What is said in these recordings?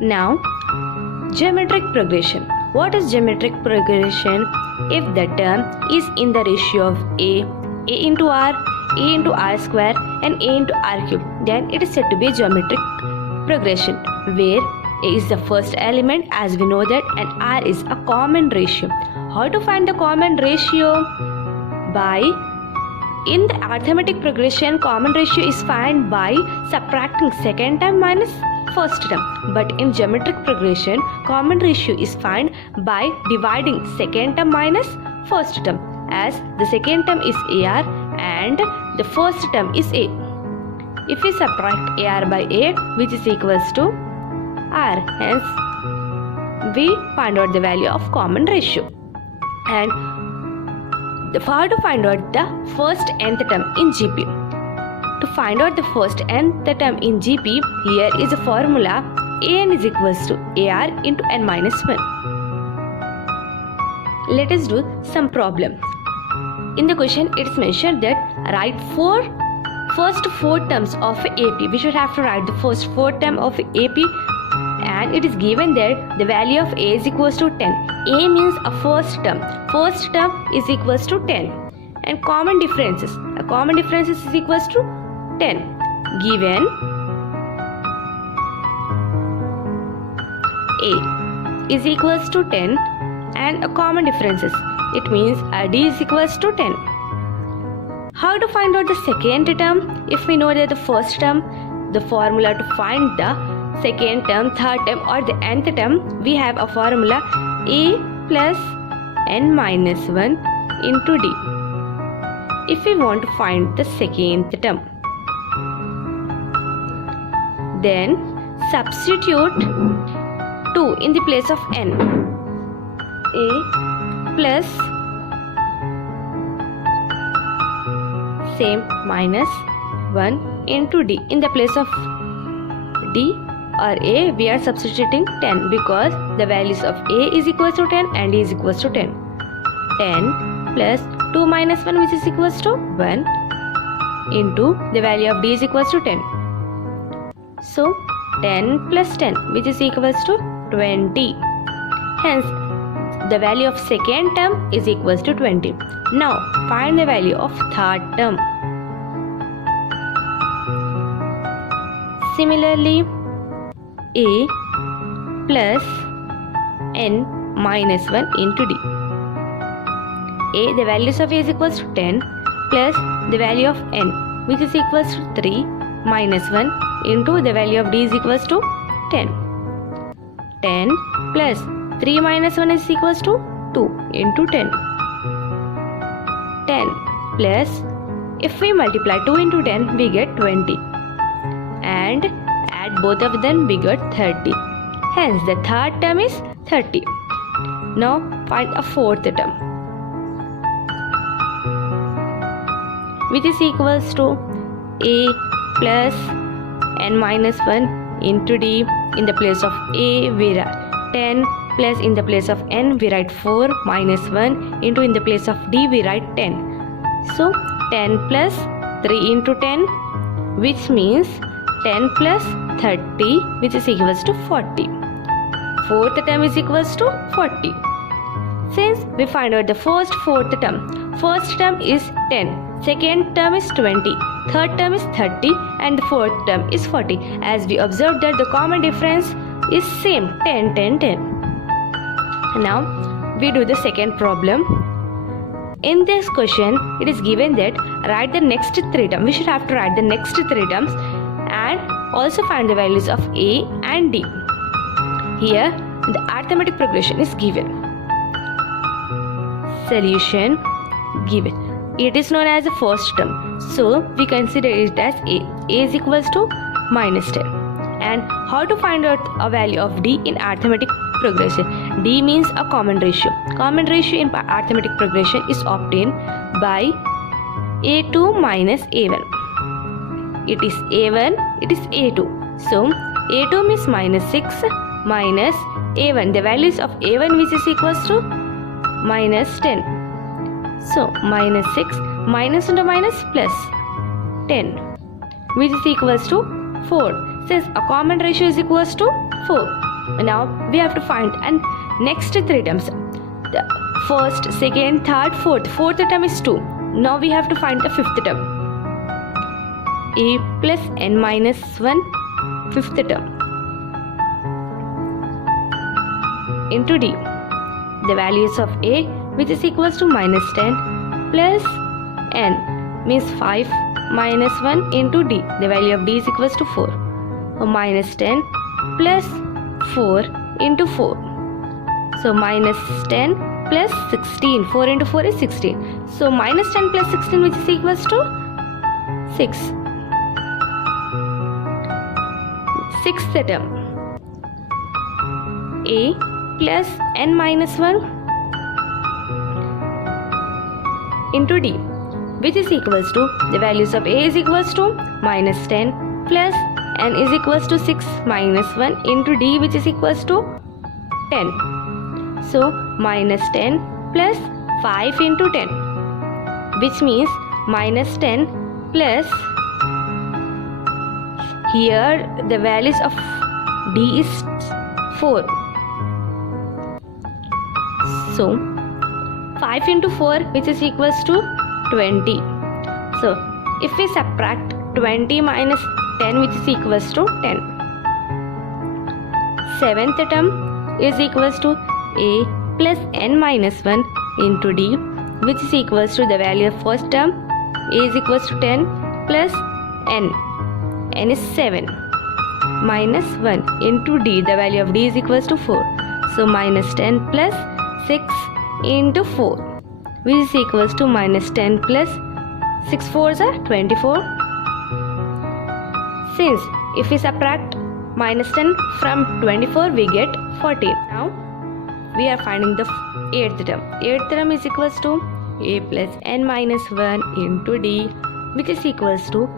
Now, geometric progression. What is geometric progression? If the term is in the ratio of a into r, a into r square and a into r cube, then it is said to be a geometric progression, where a is the first element, as we know that, and r is a common ratio. How to find the common ratio? In the arithmetic progression, common ratio is found by subtracting second term minus first term. But in geometric progression, common ratio is found by dividing second term minus first term, as the second term is AR and the first term is A. If we subtract AR by A, which is equals to R, hence we find out the value of common ratio. And how to find out the first nth term in GP? To find out the first nth term in GP, here is a formula: An is equals to AR into n minus 1. Let us do some problem. In the question, it is mentioned that write first four terms of AP. We should have to write the first four term of AP, and it is given that the value of A is equals to 10. A means a first term. First term is equals to 10. And common differences. A common differences is equals to 10. Given A is equals to 10 and a common differences, it means D is equals to 10. How to find out the second term? If we know that the first term, the formula to find the second term, third term or the nth term, we have a formula A plus n minus 1 into D. If we want to find the second term, then substitute 2 in the place of n. A plus same minus 1 into D. In the place of D or A, we are substituting 10 because the values of A is equals to 10 and D is equals to 10. 10 plus 2 minus 1, which is equals to 1, into the value of D is equals to 10. So 10 plus 10, which is equals to 20. Hence, the value of second term is equals to 20. Now, find the value of third term. Similarly, A plus n minus 1 into D. A, the values of A is equals to 10 plus the value of n, which is equals to 3 minus 1 into the value of D is equals to 10. 10 plus 3 minus 1 is equals to 2 into 10. 10 plus, if we multiply 2 into 10, we get 20. And add both of them, we get 30. Hence, the third term is 30. Now, find a fourth term, which is equals to A plus n minus 1 into D. In the place of A, we write 10 plus in the place of n, we write 4 minus 1 into in the place of D, we write 10. So, 10 plus 3 into 10, which means 10 plus 30, which is equals to 40. Fourth term is equals to 40. Since we find out the fourth term is 10, second term is 20, third term is 30 and the fourth term is 40. As we observed that the common difference is same, 10, 10, 10. Now we do the second problem. In this question, it is given that write the next three terms. We should have to write the next three terms and also find the values of A and D. Here, the arithmetic progression is given. Solution given. It is known as the first term, so we consider it as A. A is equals to minus 10. And how to find out a value of D in arithmetic progression? D means a common ratio. Common ratio in arithmetic progression is obtained by A2 minus A1. It is A1, it is A2. So, A2 means minus 6 minus A1. The values of A1, which is equals to minus 10. So, minus 6 minus into minus plus 10, which is equals to 4. Since a common ratio is equals to 4. Now we have to find and next 3 terms. The first, second, third, fourth. Fourth term is 2. Now we have to find the 5th term. A plus n minus 1 5th term into D. The values of A, which is equals to minus 10 plus n means 5 minus 1 into D. The value of D is equals to 4. So minus 10 plus 4 into 4. So minus 10 plus 16. 4 into 4 is 16. So minus 10 plus 16, which is equals to 6. 6th term. A plus n minus 1 into D, which is equals to the values of A is equals to minus 10 plus n is equals to 6 minus 1 into D, which is equals to 10. So minus 10 plus 5 into 10, which means minus 10 plus, here the values of D is 4. So 5 into 4, which is equals to 20. So if we subtract 20 minus 10, which is equals to 10. 7th term is equals to A plus n minus 1 into D, which is equals to the value of first term. A is equals to 10 plus n. N is 7 minus 1 into D. The value of D is equals to 4. So minus 10 plus 6 into 4, which is equals to minus 10 plus 6 4s are 24. Since if we subtract minus 10 from 24, we get 14. Now we are finding the 8th term. 8th term is equals to A plus n minus 1 into D, which is equals to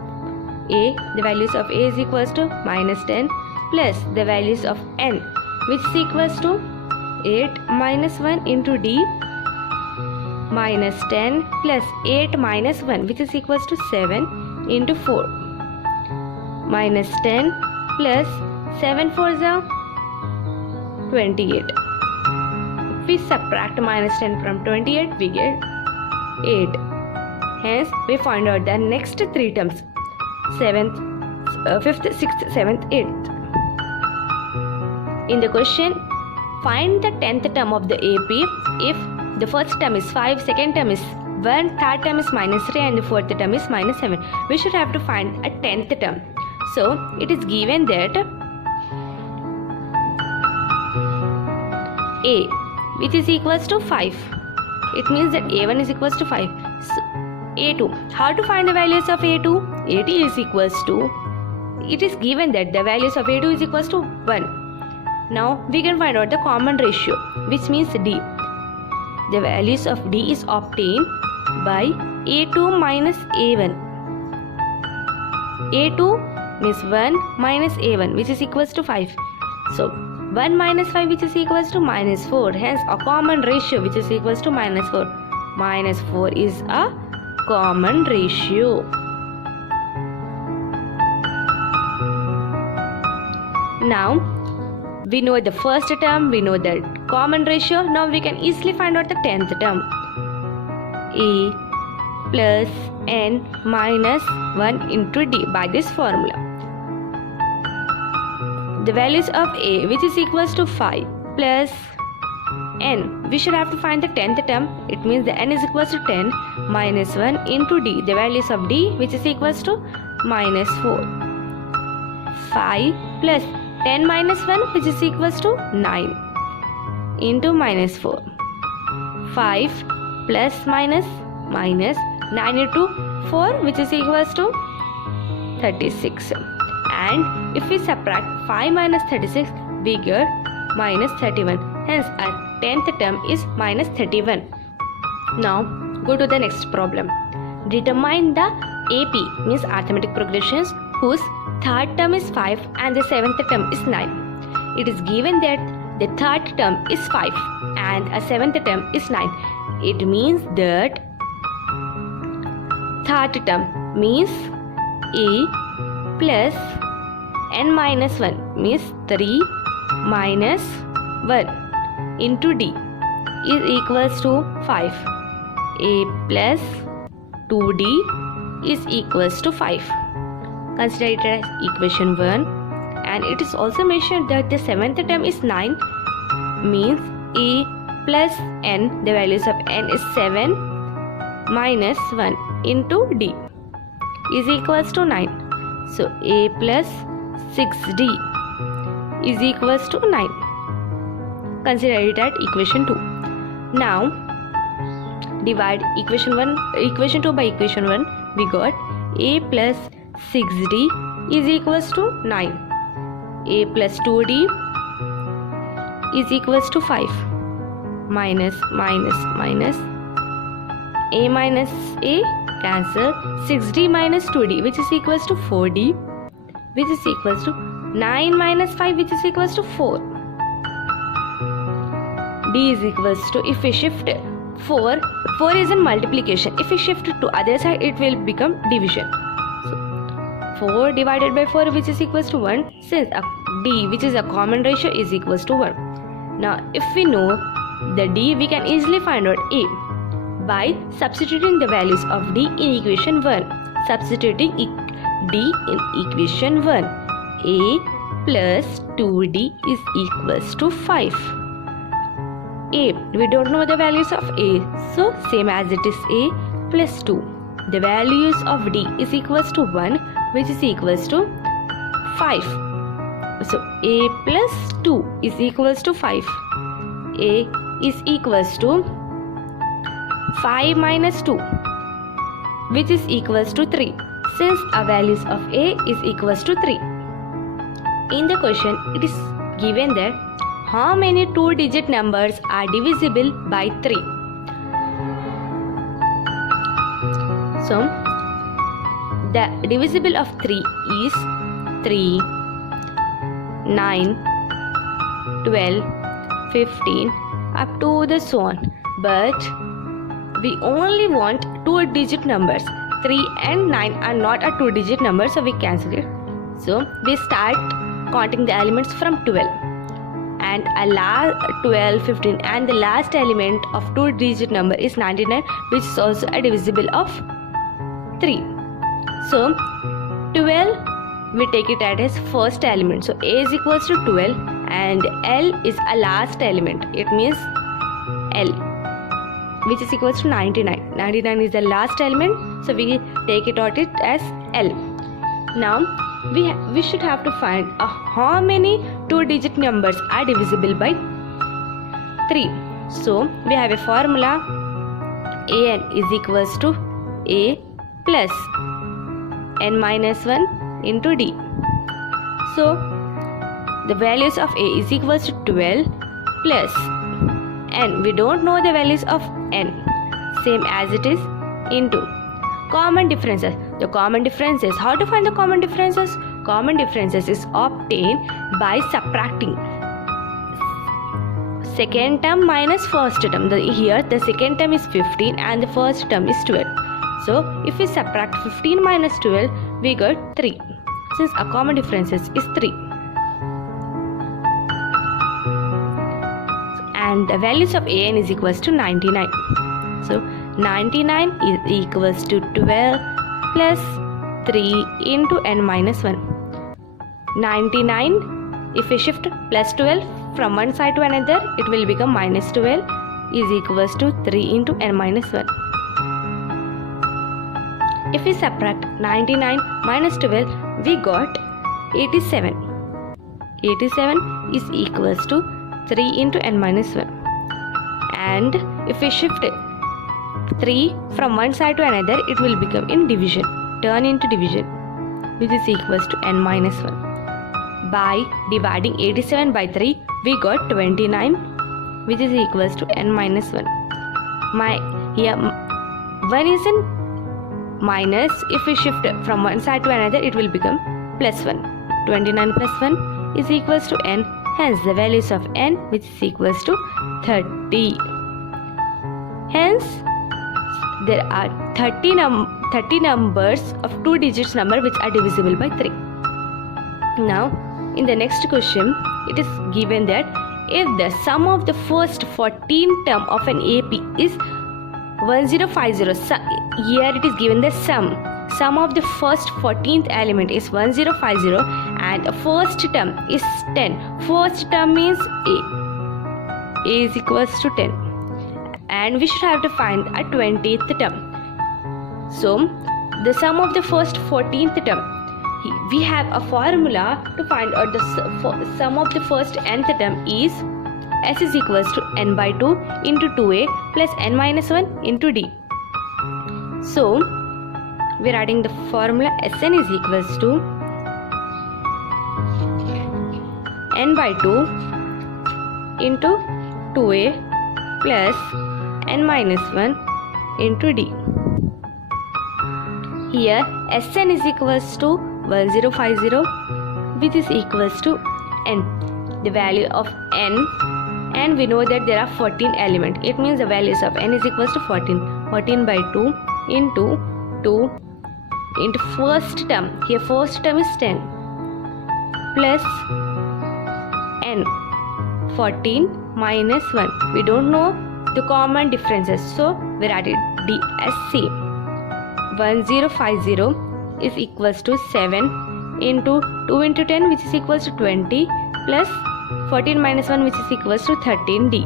A, the values of A is equals to minus 10 plus the values of n, which is equals to 8 minus 1 into D minus 10 plus 8 minus 1, which is equals to 7 into 4 minus 10 plus 7 4s are 28. If we subtract minus 10 from 28, we get 8. Hence we find out the next 3 terms: 7th, 5th, 6th, 7th, 8th. In the question, find the 10th term of the AP if the first term is 5, second term is 1, third term is minus 3 and the fourth term is minus 7. We should have to find a 10th term. So it is given that A, which is equals to 5. It means that A1 is equals to 5. So A2. How to find the values of A2? A2 is equals to, it is given that the values of A2 is equals to 1. Now we can find out the common ratio, which means D. The values of D is obtained by A2 minus A1. A2 means 1 minus A1, which is equals to 5. So 1 minus 5, which is equals to minus 4. Hence a common ratio, which is equals to minus 4. Minus 4 is a common ratio. Now we know the first term, we know the common ratio. Now we can easily find out the 10th term. A plus n minus 1 into D by this formula. The values of A, which is equals to 5 plus n. We should have to find the 10th term. It means the n is equals to 10 minus 1 into D. The values of D, which is equals to minus 4. 5 plus 10 minus 1, which is equals to 9 into minus 4. 5 plus minus 9 into 4, which is equals to 36. And if we subtract 5 minus 36, we get minus 31. Hence our 10th term is minus 31. Now go to the next problem. Determine the AP, means arithmetic progressions, whose third term is 5 and the 7th term is 9. It is given that the third term is 5 and a 7th term is 9. It means that third term means A plus n minus 1 means 3 minus 1 into D is equals to 5. A plus 2D is equals to 5. Consider it as equation 1, and it is also mentioned that the seventh term is 9, means A plus n, the values of n is 7 minus 1 into D is equals to 9. So A plus 6D is equals to 9. Consider it at equation 2. Now divide equation 2 by equation 1. We got A plus 6D is equals to 9. A plus 2D is equals to 5. Minus A minus A cancel. 6D minus 2D, which is equals to 4D, which is equals to 9 minus 5, which is equals to 4. D is equals to, if we shift 4 is in multiplication. If we shift it to other side, it will become division. So 4 divided by 4, which is equals to 1, since D, which is a common ratio, is equals to 1. Now if we know the D, we can easily find out A by substituting the values of D in equation 1. Substituting D in equation 1. A plus 2D is equals to 5. A, we don't know the values of A, so same as it is A plus 2. The values of D is equals to 1, which is equals to 5. So A plus 2 is equals to 5. A is equals to 5 minus 2, which is equals to 3, since our values of A is equals to 3. In the question, it is given that how many 2-digit numbers are divisible by 3. So, the divisible of 3 is 3, 9, 12, 15, up to the so on. But we only want 2-digit numbers. 3 and 9 are not a 2-digit number, so we cancel it. So we start counting the elements from 12, and a last 12, 15, and the last element of 2-digit number is 99, which is also a divisible of 3. So 12, we take it as first element. So A is equals to 12, and L is a last element. It means L, which is equals to 99. 99 is the last element, so we take it out as L. Now we should have to find how many 2-digit numbers are divisible by 3. So we have a formula. An is equals to A plus n minus 1 into D. So the values of A is equals to 12 plus n. We don't know the values of n, same as it is, into common differences. The common differences, how to find the common differences? Common differences is obtained by subtracting second term minus first term. Here the second term is 15 and the first term is 12. So if we subtract 15 minus 12, we got 3, since our common differences is 3. And the values of An is equals to 99. So 99 is equals to 12 plus 3 into n minus 1. 99, if we shift plus 12 from one side to another, it will become minus 12 is equals to 3 into n minus 1. If we subtract 99 minus 12, we got 87. 87 is equals to 3 into n minus 1. And if we shift 3 from one side to another, it will become in division, turn into division, which is equals to n minus 1. By dividing 87 by 3, we got 29, which is equals to n minus 1. Here 1 is in minus. If we shift from one side to another, it will become plus 1. 29 plus 1 is equals to n. Hence the values of n, which is equals to 30. Hence there are 30 numbers of 2 digits number which are divisible by 3. Now in the next question, it is given that if the sum of the first 14 term of an AP is 1050, here it is given the sum of the first 14th element is 1050 and the first term is 10. First term means A is equals to 10, and we should have to find a 20th term. So the sum of the first 14th term, we have a formula to find out the sum of the first nth term is S is equals to n by 2 into 2a plus n minus 1 into d. So we are adding the formula Sn is equals to n by 2 into 2a plus n minus 1 into d. Here Sn is equals to 1050, which is equals to n, the value of n, and we know that there are 14 elements. It means the values of n is equals to 14. 14 by 2 into 2 into first term. Here first term is 10 plus n, 14 minus 1. We don't know the common differences, so we are adding d as same. 1050 is equals to 7 into 2 into 10, which is equals to 20 plus 14 minus 1, which is equals to 13d.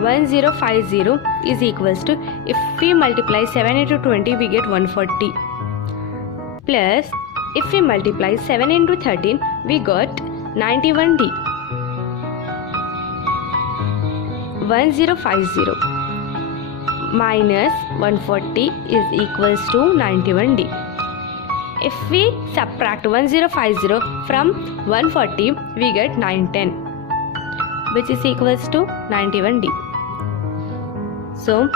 1050 is equals to, if we multiply 7 into 20, we get 140 plus if we multiply 7 into 13, we got 91d. 1050 minus 140 is equals to 91d. If we subtract 1050 from 140, we get 910, which is equals to 91d. So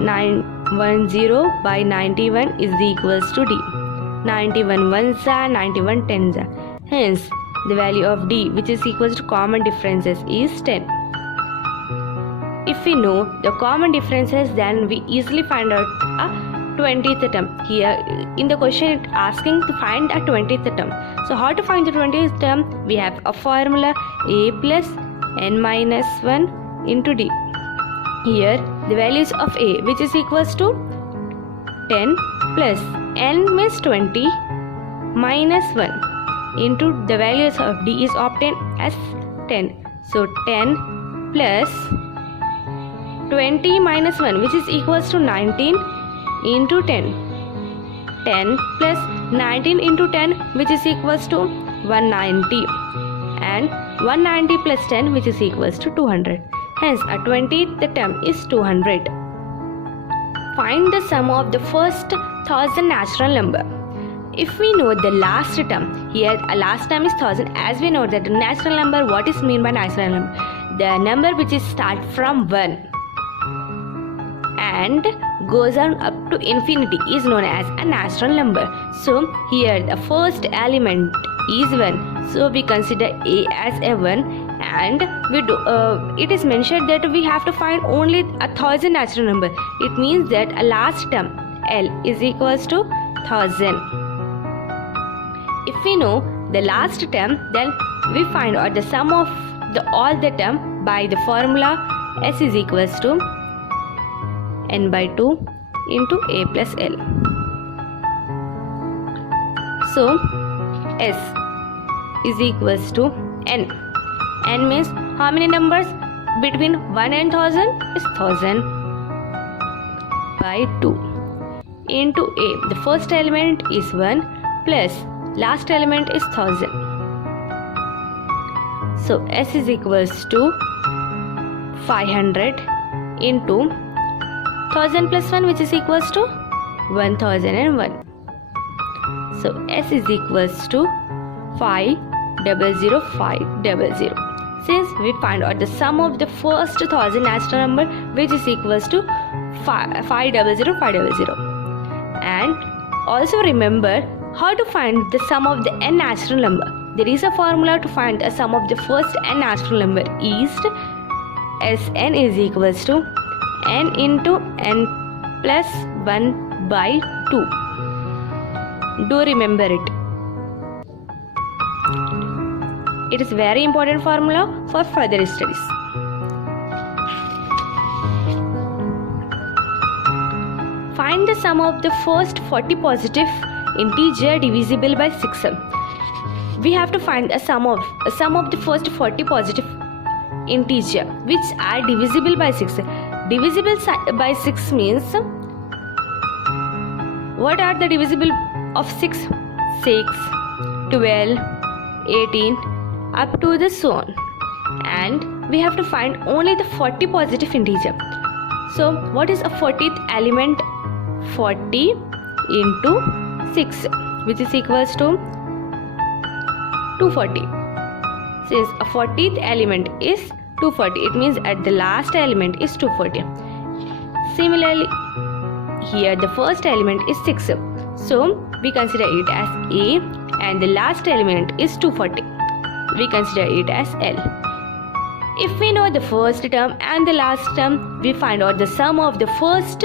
910 by 91 is equals to d. 91 ones are 91 tens are. Hence the value of d, which is equals to common differences, is 10. If we know the common differences, then we easily find out a 20th term. Here in the question it asking to find a 20th term. So how to find the 20th term? We have a formula a plus n minus 1 into d. Here the values of a, which is equals to 10 plus n means 20 minus 1 into the values of d is obtained as 10. So 10 plus 20 minus 1, which is equals to 19 into 10. 10 plus 19 into 10, which is equals to 190, and 190 plus 10, which is equals to 200. Hence a 20th term is 200. Find the sum of the first 1000 natural number. If we know the last term, here a last term is 1000. As we know that the natural number, what is mean by natural number? The number which is start from 1 and goes on up to infinity is known as a natural number. So here the first element is 1, so we consider a as a 1, and we do it is mentioned that we have to find only 1000 natural number. It means that a last term L is equals to 1000. If we know the last term, then we find out the sum of all the term by the formula S is equals to n by 2 into a plus L. So S is equals to n. N means how many numbers between 1 and 1000 is 1000 by 2 into a. The first element is 1 plus last element is 1000. So S is equals to 500 into 1000 plus 1, which is equals to 1001. So S is equals to 500,500. Since we find out the sum of the first 1000 natural number, which is equals to 500,500. And also remember how to find the sum of the n natural number. There is a formula to find the sum of the first n natural number is Sn is equals to n into n plus 1 by 2. Do remember it. It is very important formula for further studies. Find the sum of the first 40 positive integer divisible by 6. We have to find a sum of the first 40 positive integer which are divisible by 6. Divisible by 6 means, what are the divisible of 6? 6, 12, 18 up to the so on. And we have to find only the 40 positive integer. So what is a 40th element? 40 into 6, which is equals to 240. Since a 40th element is 240, it means at the last element is 240. Similarly, here the first element is 6, so we consider it as A, and the last element is 240. We consider it as L. If we know the first term and the last term, we find out the sum of the first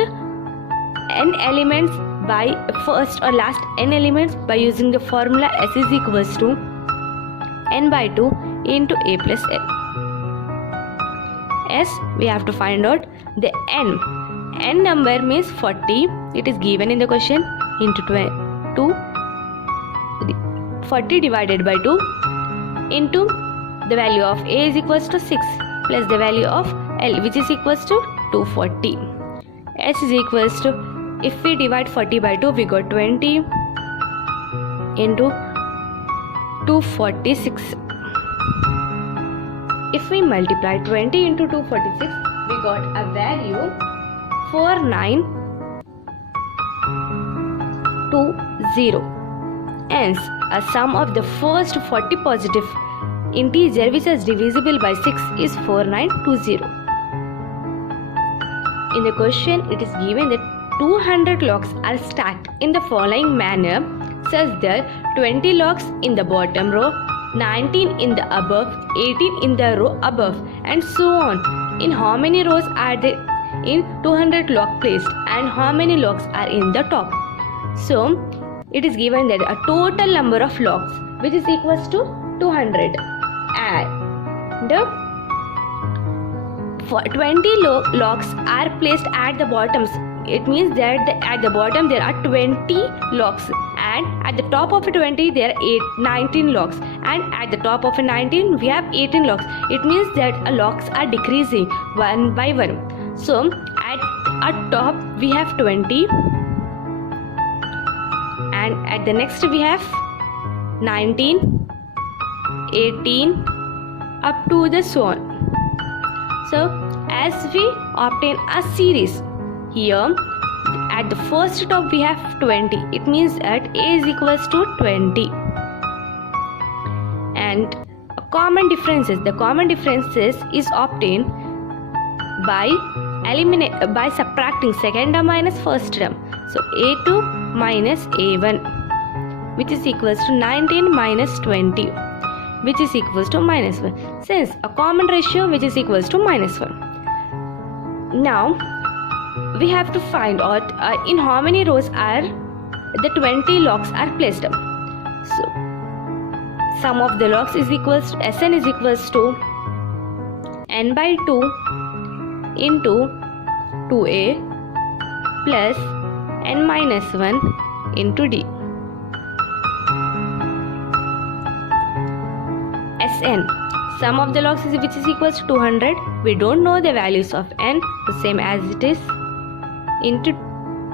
n elements by first or last n elements by using the formula S is equals to n by 2 into A plus L. S, we have to find out the n. N number means 40. It is given in the question into 40 divided by 2 into the value of A is equals to 6 plus the value of L, which is equals to 240. S is equals to, if we divide 40 by 2, we got 20 into 246. If we multiply 20 into 246, we got a value 4920. Hence, a sum of the first 40 positive integer which is divisible by 6 is 4920. In the question, it is given that 200 logs are stacked in the following manner, such that 20 logs in the bottom row, 19 in the above, 18 in the row above, and so on. In how many rows are there in 200 log placed, and how many logs are in the top? So it is given that a total number of logs which is equals to 200, and 20 logs are placed at the bottoms. It means that at the bottom there are 20 logs, and at the top of 20 there are 19 logs, and at the top of 19 we have 18 logs. It means that logs are decreasing one by one. So at top we have 20, and at the next we have 19, 18 up to the so on. So as we obtain a series, here at the first top we have 20. It means that A is equals to 20. And the common differences is obtained by subtracting second term minus first term. So A2 minus A1, which is equals to 19 minus 20, which is equals to minus 1. Since a common ratio which is equals to minus 1. Now we have to find out in how many rows are the 20 logs are placed. So sum of the logs is equals to Sn is equals to n by 2 into 2a plus n minus 1 into d. Sn, sum of the logs is which is equals to 200. We don't know the values of n, the same as it is, into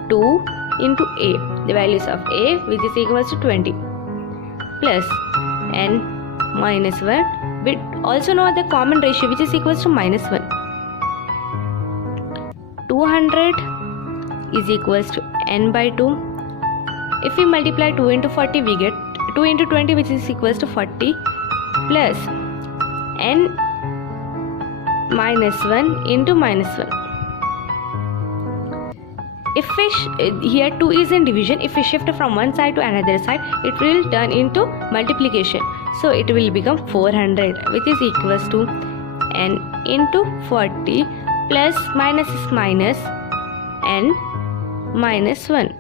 2 into a, the values of a which is equals to 20 plus n minus 1. We also know the common ratio which is equals to minus 1. 200 is equals to n by 2. If we multiply 2 into 40, we get 2 into 20 which is equals to 40 plus n minus 1 into minus 1. If we here 2 is in division, if we shift from one side to another side, it will turn into multiplication. So it will become 400, which is equals to n into 40 plus minus is minus n minus 1.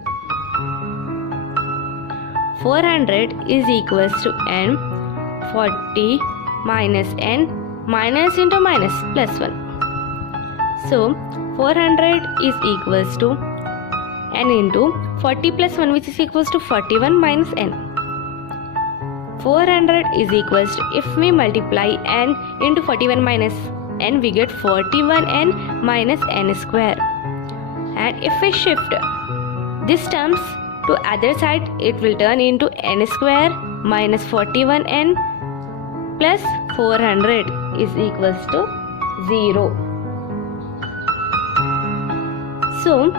400 is equals to n 40 minus n, minus into minus plus 1. So 400 is equals to n into 40 plus 1, which is equals to 41 minus n. 400 is equals to, if we multiply n into 41 minus n, we get 41n minus n square. And if we shift this terms to other side, it will turn into n square minus 41n plus 400 is equals to 0. So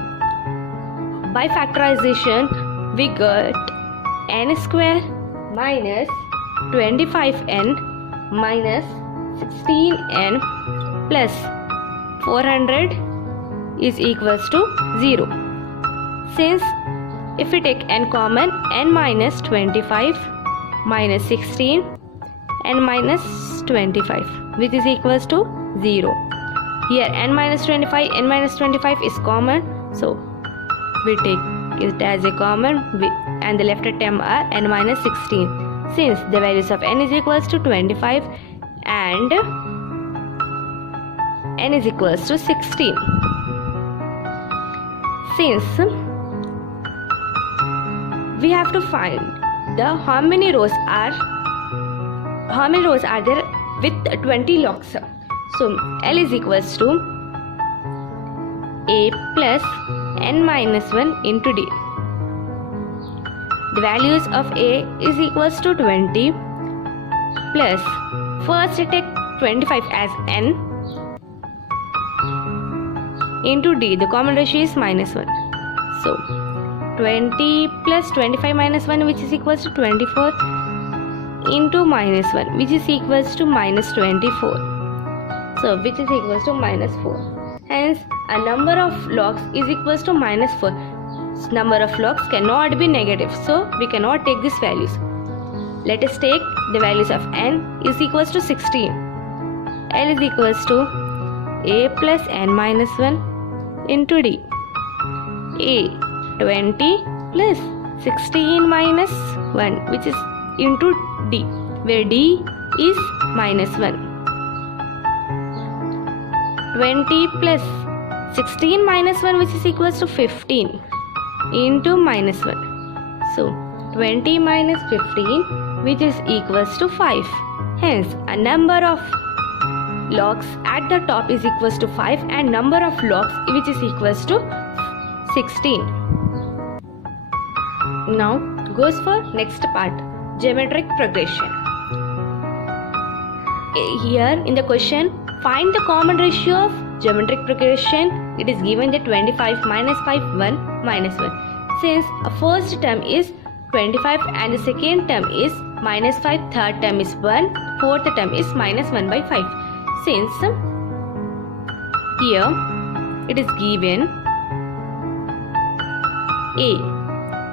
by factorization, we got n square minus 25n minus 16n plus 400 is equals to 0. Since if we take n common, n minus 25 minus 16 n minus 25, which is equals to 0. Here n minus 25 is common, so we take it as a common, and the left term are n minus 16. Since the values of n is equals to 25 and n is equals to 16. Since we have to find how many rows are there with 20 logs. So L is equals to A plus n minus 1 into D. The values of A is equals to 20 plus, first take 25 as n into D. The common ratio is minus 1. So 20 plus 25 minus 1, which is equals to 24 into minus 1, which is equals to minus 24. So which is equals to minus 4. Hence a number of logs is equals to minus 4. Number of logs cannot be negative, so we cannot take these values. Let us take the values of n is equals to 16. L is equals to A plus n minus 1 into D. A 20 plus 16 minus 1, which is into D, where D is minus 1. 20 plus 16 minus 1, which is equals to 15 into minus 1. So 20 minus 15, which is equals to 5. Hence a number of logs at the top is equals to 5 and number of logs which is equals to 16. Now goes for next part, geometric progression. Here in the question, find the common ratio of geometric progression. It is given that 25 minus 5 1 minus 1. Since a first term is 25 and the second term is minus 5, third term is 1, fourth term is minus 1 by 5. Since here it is given A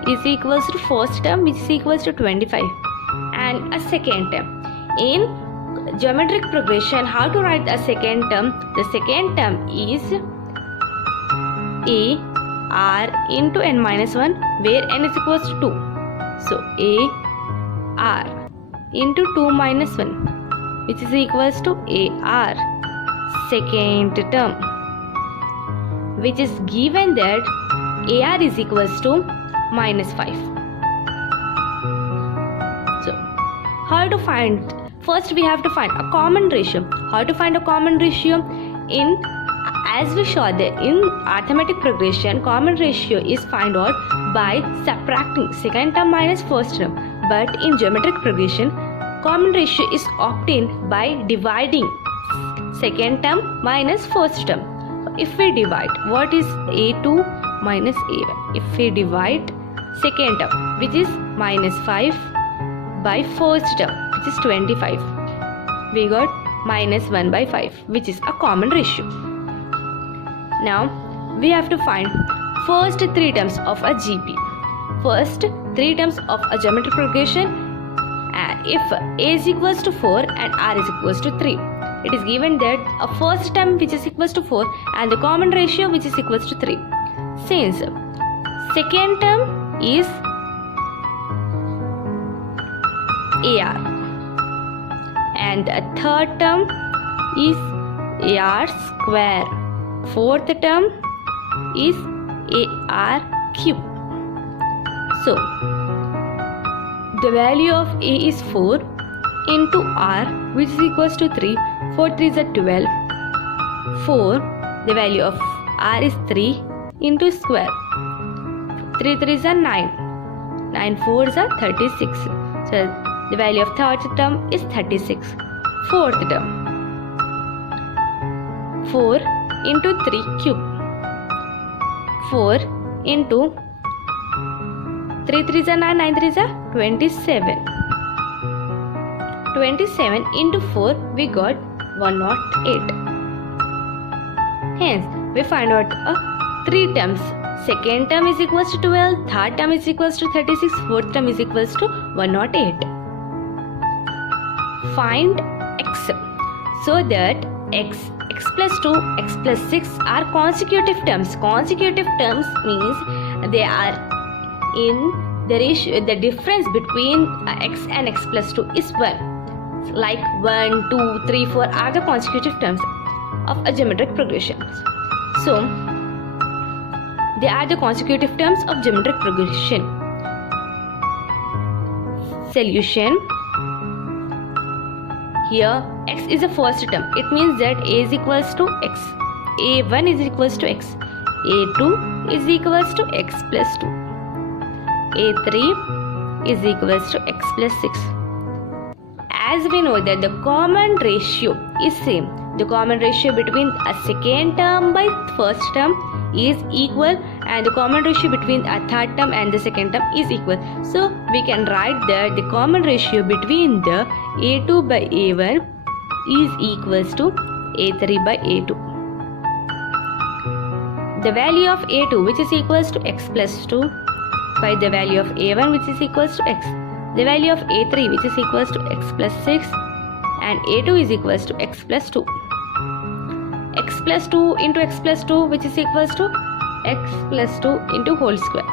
is equals to first term, which is equals to 25, and a second term. In geometric progression, how to write a second term? The second term is A R into n minus 1, where n is equals to 2. So A R into 2 minus 1, which is equals to A R second term, which is given that A R is equals to minus 5. So how to find? First we have to find a common ratio. How to find a common ratio? As we saw that in arithmetic progression, common ratio is found out by subtracting second term minus first term. But in geometric progression, common ratio is obtained by dividing second term minus first term. If we divide, what is A2 minus A1? If we divide second term, which is minus 5, by first term, which is 25, we got minus 1 by 5, which is a common ratio. Now we have to find first 3 terms of a GP. First 3 terms of a geometric progression, if A is equals to 4 and R is equals to 3. It is given that a first term which is equals to 4 and the common ratio which is equals to 3. Since second term is AR and the third term is AR square. Fourth term is AR cube. So the value of A is 4 into R, which is equals to 3. 4 3s are 12. 4, the value of R is 3 into square. 3 3s are 9. 9 4s are 36. So the value of third term is 36. Fourth term, 4 into 3 cube. 4 into 3 3s are 9, 9 3s are 27. 27 into 4, we got 108. Hence, we find out 3 terms. Second term is equals to 12, third term is equals to 36, fourth term is equals to 108. Find x. So that x plus 2, x plus 6 are consecutive terms. Consecutive terms means they are in the ratio, the difference between x and x plus 2 is 1. Like 1, 2, 3, 4 are the consecutive terms of a geometric progression. So they are the consecutive terms of geometric progression. Solution. Here x is the first term. It means that a is equals to x. a1 is equals to x. a2 is equals to x plus 2. a3 is equals to x plus 6. As we know that the common ratio is same. The common ratio between a second term by first term is equal, and the common ratio between a third term and the second term is equal. So we can write that the common ratio between the a2 by a1 is equals to a3 by a2. The value of a2, which is equals to x plus 2, by the value of a1, which is equals to x. The value of a3, which is equals to x plus 6, and a2 is equals to x plus 2. X plus 2 into x plus 2, which is equals to x plus 2 into whole square,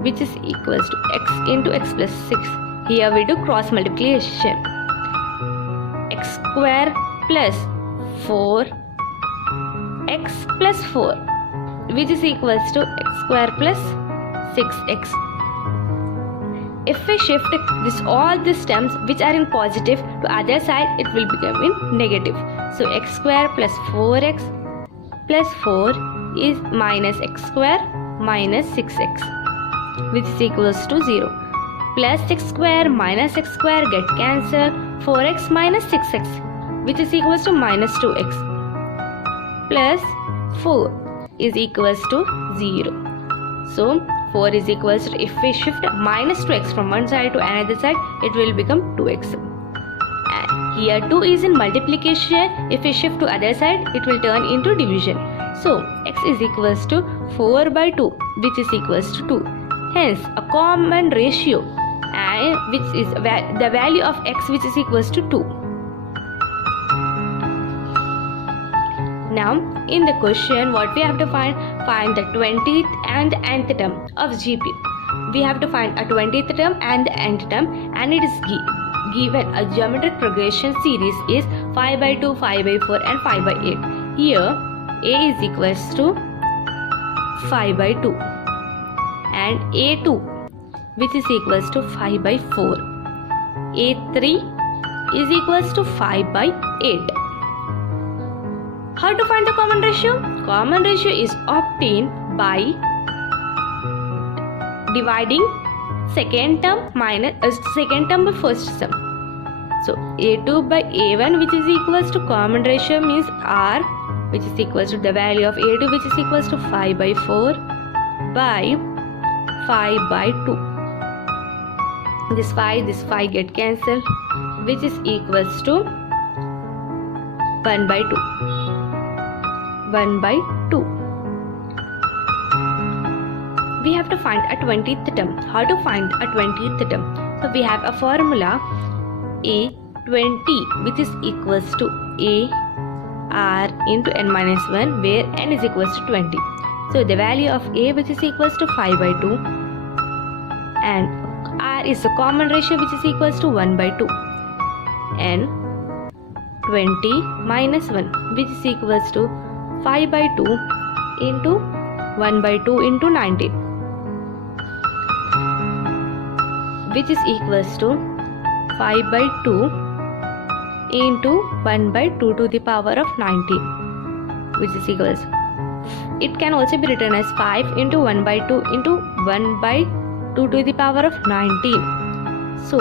which is equals to x into x plus 6. Here we do cross multiplication. X square plus 4 x plus 4, which is equals to x square plus 6x. If we shift all these terms which are in positive to other side, it will become in negative. So x square plus 4x plus 4 is minus x square minus 6x, which is equals to 0. Plus x square minus x square get cancelled. 4x minus 6x, which is equals to minus 2x, plus 4 is equals to 0. So 4 is equals to, if we shift minus 2x from one side to another side, it will become 2x. And here 2 is in multiplication. If we shift to other side, it will turn into division. So x is equals to 4 by 2, which is equals to 2. Hence a common ratio, and which is the value of x, which is equals to 2. Now in the question, what we have to find the 20th and the nth term of GP. We have to find a 20th term and the nth term, and it is given a geometric progression series is 5 by 2, 5 by 4 and 5 by 8. Here a is equals to 5 by 2 and a2, which is equals to 5 by 4. a3 is equals to 5 by 8. How to find the common ratio? Common ratio is obtained by dividing second term minus second term by first term. So a2 by a1, which is equals to common ratio means r, which is equals to the value of a2, which is equals to 5 by 4 by 5 by 2. This 5 get cancelled, which is equals to 1 by 2. 1 by 2. We have to find a 20th term. How to find a 20th term? So we have a formula a20, which is equals to a r into n minus 1, where n is equals to 20. So the value of a, which is equals to 5 by 2, and r is the common ratio, which is equals to 1 by 2, and 20 minus 1, which is equals to 5 by 2 into 1 by 2 into 19, which is equals to 5 by 2 into 1 by 2 to the power of 19, which is equals. It can also be written as 5 into 1 by 2 into 1 by 2 to the power of 19. So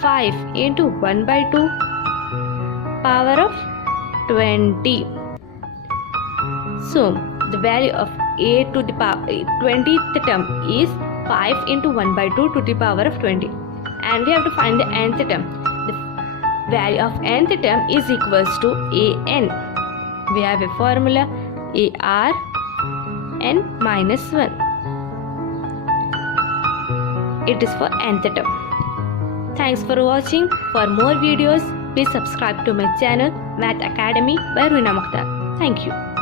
5 into 1 by 2 power of 20. So the value of a to the power 20th term is 5 into 1 by 2 to the power of 20, and we have to find the nth term. The value of nth term is equals to an. We have a formula ar n minus 1. It is for nth term. Thanks for watching. For more videos, please subscribe to my channel Math Academy by Ruhina Muqtar. Thank you.